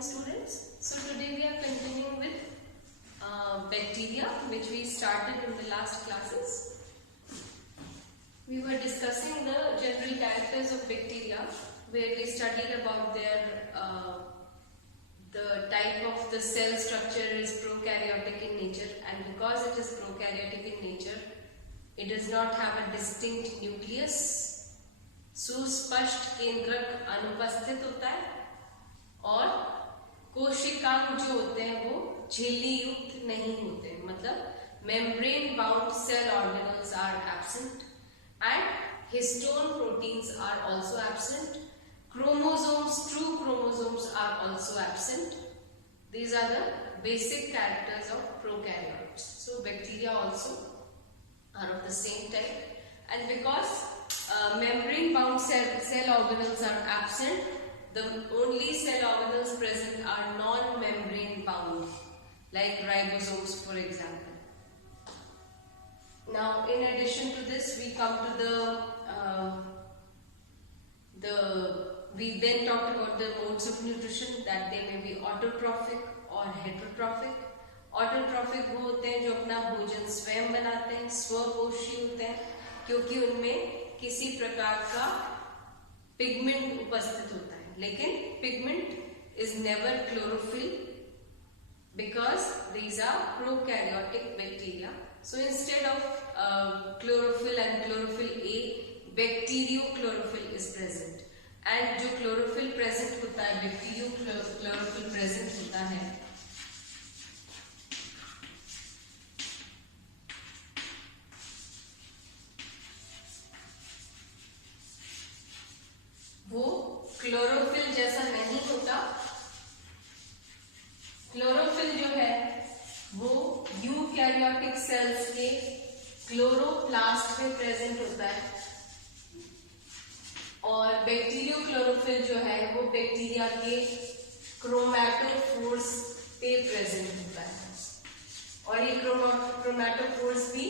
morning students. So today we are continuing with bacteria, which we started in the last classes. We were discussing the general characters of bacteria, where we studied about their the type of the cell structure is prokaryotic in nature, and because it is prokaryotic in nature, it does not have a distinct nucleus. सुस्पष्ट केंद्रक अनुपस्थित होता है और कोशिकांग जो होते हैं वो झिल्ली युक्त नहीं होते, मतलब membrane bound cell organelles are absent and histone proteins are also absent. Chromosomes, true chromosomes are also absent. These are the basic characters of prokaryotes. So bacteria also are of the same type, and because membrane bound cell organelles are absent, the only cell organelles present are non-membrane bound, like ribosomes for example. Now in addition to this, we come to we then talked about the modes of nutrition, that they may be autotrophic or heterotrophic. Autotrophic वो होते हैं जो अपना भोजन स्वयं बनाते हैं, स्वपोषी होते हैं, क्योंकि उनमें किसी प्रकार का पिगमेंट उपस्थित होता है. लेकिन pigment is never chlorophyll because these are prokaryotic bacteria. So instead of chlorophyll and chlorophyll A, bacteriochlorophyll is present. And जो chlorophyll present होता है, bacteriochlorophyll present होता है, वो क्लोरोफिल जैसा नहीं होता. क्लोरोफिल जो है वो यूकैरियोटिक सेल्स के क्लोरोप्लास्ट में प्रेजेंट होता है, और बैक्टीरियोक्लोरोफिल जो है वो बैक्टीरिया के क्रोमैटोफोर्स पे प्रेजेंट होता है. और ये क्रोमैटोफोर्स भी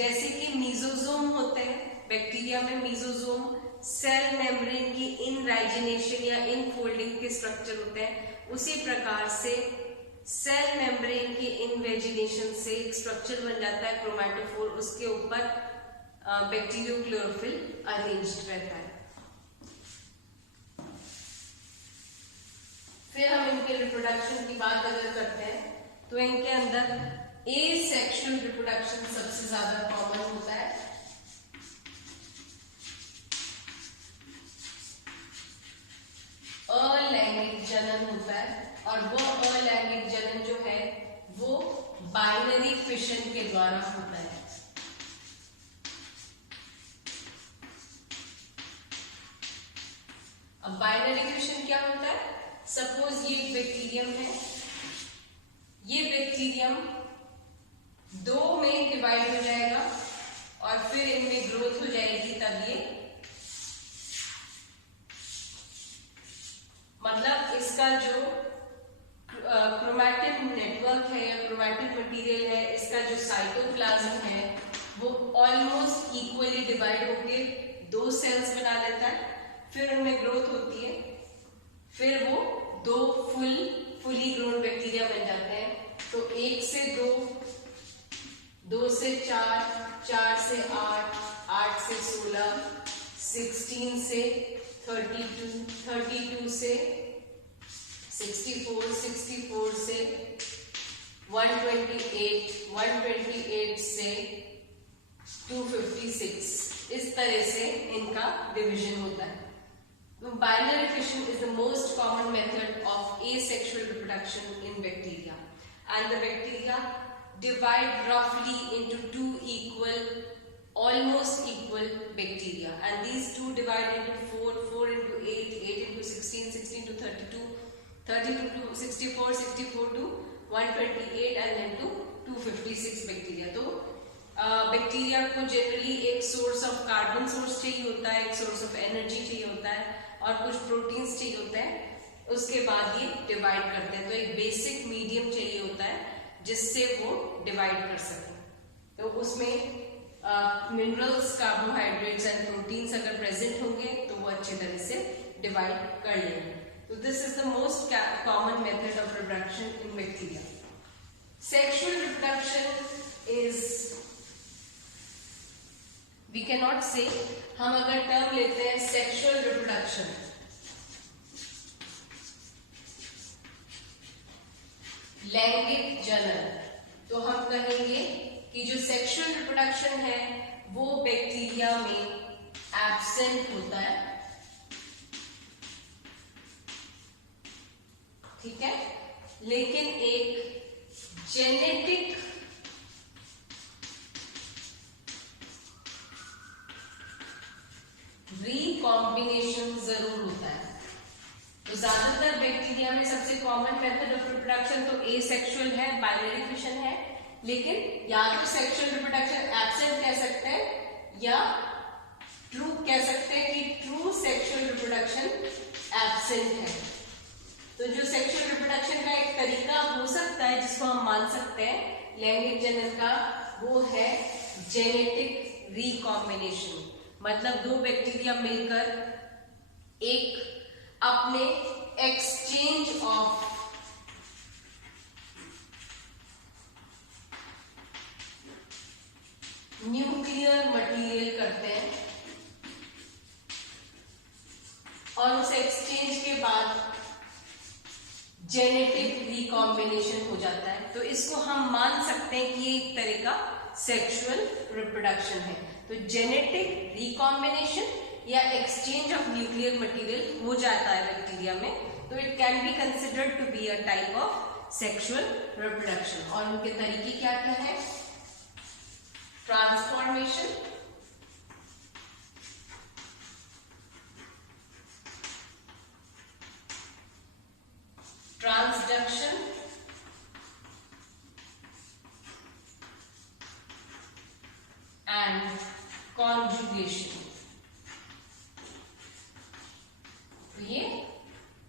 जैसे कि मीजोजोम होते हैं, बैक्टीरिया में मीजोजोम सेल मेम्ब्रेन की इनराइजिनेशन या इनफोल्डिंग के स्ट्रक्चर होते हैं, उसी प्रकार से सेल मेम्ब्रेन की इनवेजिनेशन से एक स्ट्रक्चर बन जाता है क्रोमैटोफोर, उसके ऊपर बैक्टीरियोक्लोरोफिल अरेंज्ड रहता है. फिर हम इनके रिप्रोडक्शन की बात अगर करते हैं तो इनके अंदर एसेक्सुअल रिप्रोडक्शन सबसे ज्यादा कॉमन होता है. अलैंगिक जनन होता है, और वो अलैंगिक जनन जो है वो बाइनरी फिशन के द्वारा होता है. अब बाइनरी फिशन क्या होता है? सपोज ये एक बैक्टीरियम है, ये बैक्टीरियम दो में डिवाइड हो जाएगा और फिर इनमें ग्रोथ हो जाएगी, तब ये मतलब इसका जो क्रोमैटिन नेटवर्क है या क्रोमैटिन मटेरियल है, इसका जो साइटोप्लाज्म है वो ऑलमोस्ट इक्वली डिवाइड होके दो सेल्स बना लेता है. फिर उनमें ग्रोथ होती है, फिर वो दो फुली ग्रोन बैक्टीरिया बन जाते हैं. तो 1 से 2, 2 से 4, 4 से 8, 8 से 16, 16 से 32, 32 से 64, 64 से 128, 128 से 256, इस तरह से इनका डिवीजन होता है. Binary fission is the most common method of asexual reproduction in bacteria, and the bacteria divide roughly into two almost equal bacteria, and these two divide into 4, 4 into 8, 8 into 16, 16 to 32, 32 to 64, 64 to 128, and then to 256 bacteria. तो bacteria को generally एक source of carbon source चाहिए होता है, एक source of energy चाहिए होता है, और कुछ प्रोटीन्स चाहिए होते हैं. उसके बाद ये डिवाइड करते हैं. तो एक बेसिक मीडियम चाहिए होता है जिससे वो डिवाइड कर सके. तो उसमें मिनरल्स, कार्बोहाइड्रेट्स एंड प्रोटीन्स अगर प्रेजेंट होंगे तो वो अच्छी तरह से डिवाइड कर लेंगे. तो this is the most common method of reproduction in bacteria. Sexual reproduction is, we cannot say, हम अगर टर्म लेते हैं sexual reproduction, लैंगिक जनन, तो हम कहेंगे कि जो सेक्सुअल रिप्रोडक्शन है वो बैक्टीरिया में एब्सेंट होता है, ठीक है, लेकिन एक जेनेटिक रिकॉम्बिनेशन जरूर होता है। तो ज्यादातर बैक्टीरिया में सबसे कॉमन मेथड ऑफ रिप्रोडक्शन तो एसेक्सुअल है, बाइनरी फिशन है, लेकिन या तो सेक्सुअल रिप्रोडक्शन एब्सेंट कह सकते हैं या ट्रू कह सकते हैं कि ट्रू सेक्सुअल रिप्रोडक्शन एब्सेंट है। तो जो सेक्सुअल रिप्रोडक्शन का एक तरीका हो सकता है जिसको हम मान सकते हैं लैंगिक जनन का, वो है जेनेटिक रिकॉम्बिनेशन, मतलब दो बैक्टीरिया मिलकर एक अपने एक्सचेंज ऑफ न्यूक्लियर मटेरियल करते हैं और उस एक्सचेंज के बाद जेनेटिक रिकॉम्बिनेशन हो जाता है। तो इसको हम मान सकते हैं कि ये एक तरह का सेक्सुअल रिप्रोडक्शन है। तो जेनेटिक रिकॉम्बिनेशन या एक्सचेंज ऑफ न्यूक्लियर मटेरियल हो जाता है बैक्टीरिया में, तो it can be considered to be a type of sexual reproduction. और उनके तरीके क्या क्या है? Transformation, transduction, and conjugation. तो ये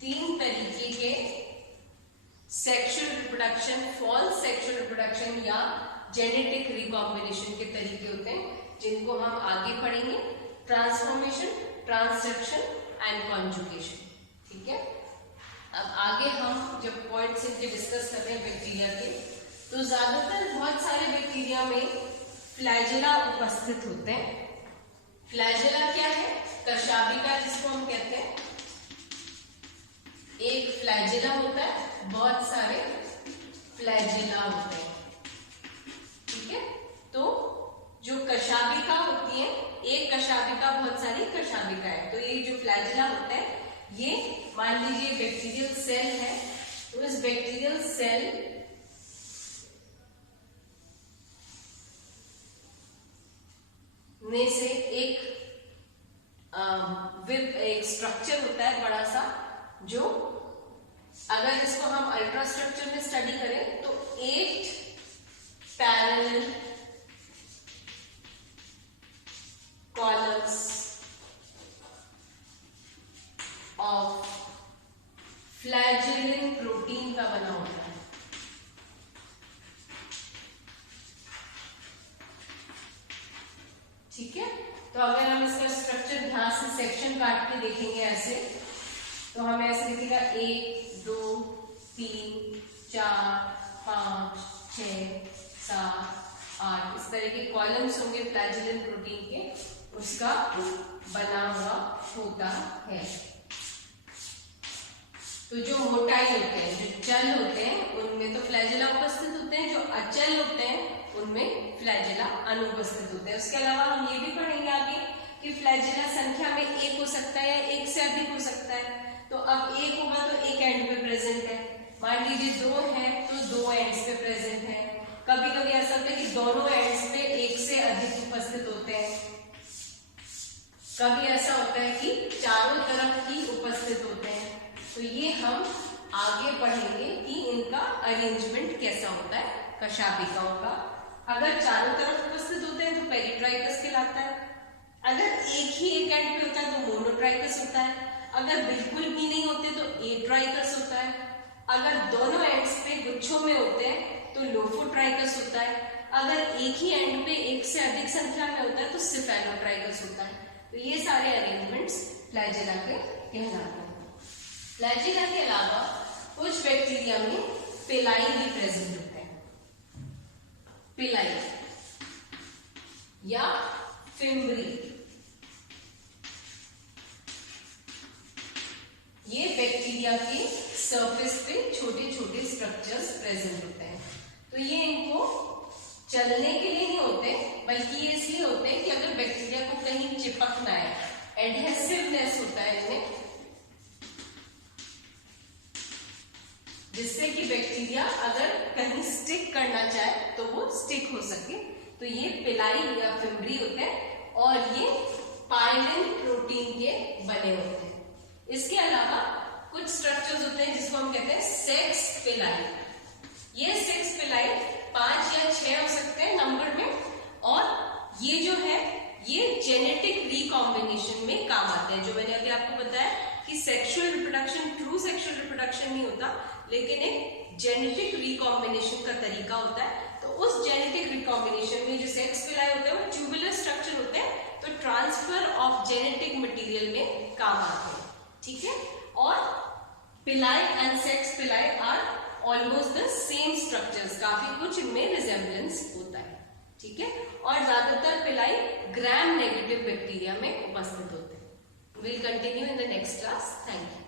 तीन तरीके के sexual reproduction, false sexual reproduction या जेनेटिक रिकॉम्बिनेशन के तरीके होते हैं जिनको हम आगे पढ़ेंगे। ट्रांसफॉर्मेशन, ट्रांसडक्शन एंड कॉन्जुगेशन, ठीक है। अब आगे हम जब पॉइंट्स इनके डिस्कस कर रहे हैं बैक्टीरिया के, तो ज्यादातर बहुत सारे बैक्टीरिया में फ्लैजेला उपस्थित होते हैं। फ्लैजेला क्या है? कशाभिका जिसको हम कहते हैं। एक फ्लैजेला होता है, बहुत सारे फ्लैजेला होते हैं, ठीक है। तो जो कशाभिका होती है, एक कशाभिका, बहुत सारी कशाभिका है। तो ये जो फ्लैजेला होता है, ये मान लीजिए बैक्टीरियल सेल है, तो इस बैक्टीरियल सेल में से एक एक स्ट्रक्चर होता है बड़ा सा, जो अगर इसको हम अल्ट्रा स्ट्रक्चर में स्टडी करें तो 8 पैरेलल कॉलम्स ऑफ फ्लैजेलिन प्रोटीन का बना होता है, ठीक है। तो अगर हम इसका स्ट्रक्चर ध्यान से सेक्शन काट के देखेंगे ऐसे, तो हमें ऐसे दिखेगा 1 2 3 4 5 6 7 8, इस तरह के कॉलम्स होंगे फ्लैजेलिन प्रोटीन के, उसका बना हुआ होता है। तो जो मोटाई होते हैं, जो चल होते हैं, उनमें तो फ्लैजेला उपस्थित होते हैं, जो अचल होते हैं उनमें फ्लैजेला अनुपस्थित होते हैं। उसके अलावा हम ये भी पढ़ेंगे आगे कि फ्लैजेला संख्या में एक हो सकता है या एक से अधिक हो सकता है। तो अब एक होगा तो एक एंड पे प्रेजेंट है, मान लीजिए 2 है तो 2 एंड्स पे प्रेजेंट है। कभी कभी ऐसा होता है कि दोनों एंड्स पे एक से अधिक उपस्थित होते हैं, कभी ऐसा होता है कि चारों तरफ ही उपस्थित होते हैं। तो ये हम आगे पढ़ेंगे कि इनका अरेंजमेंट कैसा होता है कशाभिकाओं का। अगर चारों तरफ उपस्थित होते हैं तो पेरिट्राइकस कहलाता है, अगर एक ही एक एंड पे होता है तो मोनोट्राइकस होता है, अगर बिल्कुल भी नहीं होते तो एट्राइकस होता है, अगर दोनों एंड्स पे गुच्छों में होते हैं तो लोफोट्राइकस होता है, अगर एक ही एंड पे एक से अधिक संख्या में होता है तो सिफेलोट्राइकस होता है। तो ये सारे अरेंजमेंट्स फ्लैजेला के कहलाते हैं। फ्लैजेला के अलावा कुछ बैक्टीरिया में पिलाई भी प्रेजेंट होते हैं, पिलाई या फिम्बरी। ये बैक्टीरिया के सरफेस पे छोटे छोटे स्ट्रक्चर्स प्रेजेंट होते हैं। तो ये इनको चलने के लिए नहीं होते, बल्कि ये इसलिए होते हैं कि अगर बैक्टीरिया को कहीं चिपकना है, एडहेसिवनेस होता है इनमें, जिससे कि बैक्टीरिया अगर कहीं स्टिक करना चाहे तो वो स्टिक हो सके। तो ये पिलाई या फिम्बरी होते हैं और ये पाइलिन प्रोटीन के बने होते हैं। इसके अलावा कुछ स्ट्रक्चर्स होते हैं जिसको हम कहते हैं सेक्स पिलाई। ये सेक्स पिलाई 5 या 6 हो सकते हैं नंबर में, और ये जो है ये जेनेटिक रिकॉम्बिनेशन में काम आते हैं। जो मैंने अभी आपको बताया कि sexual reproduction true sexual reproduction नहीं होता, लेकिन एक जेनेटिक रिकॉम्बिनेशन का तरीका होता है। तो उस जेनेटिक रिकॉम्बिनेशन में जो सेक्स पिलाई होते हैं वो ट्यूबुलर स्ट्रक्चर होते हैं, तो ट्रांसफर ऑफ जेनेटिक मटेरियल में काम आते हैं, ठीक है। और pili and sex pili are almost the same structures, काफी कुछ इनमें रिजेम्बलेंस होता है, ठीक है। और ज्यादातर पिलाई ग्राम नेगेटिव बैक्टीरिया में उपस्थित होते हैं। Will continue in the next class. Thank you.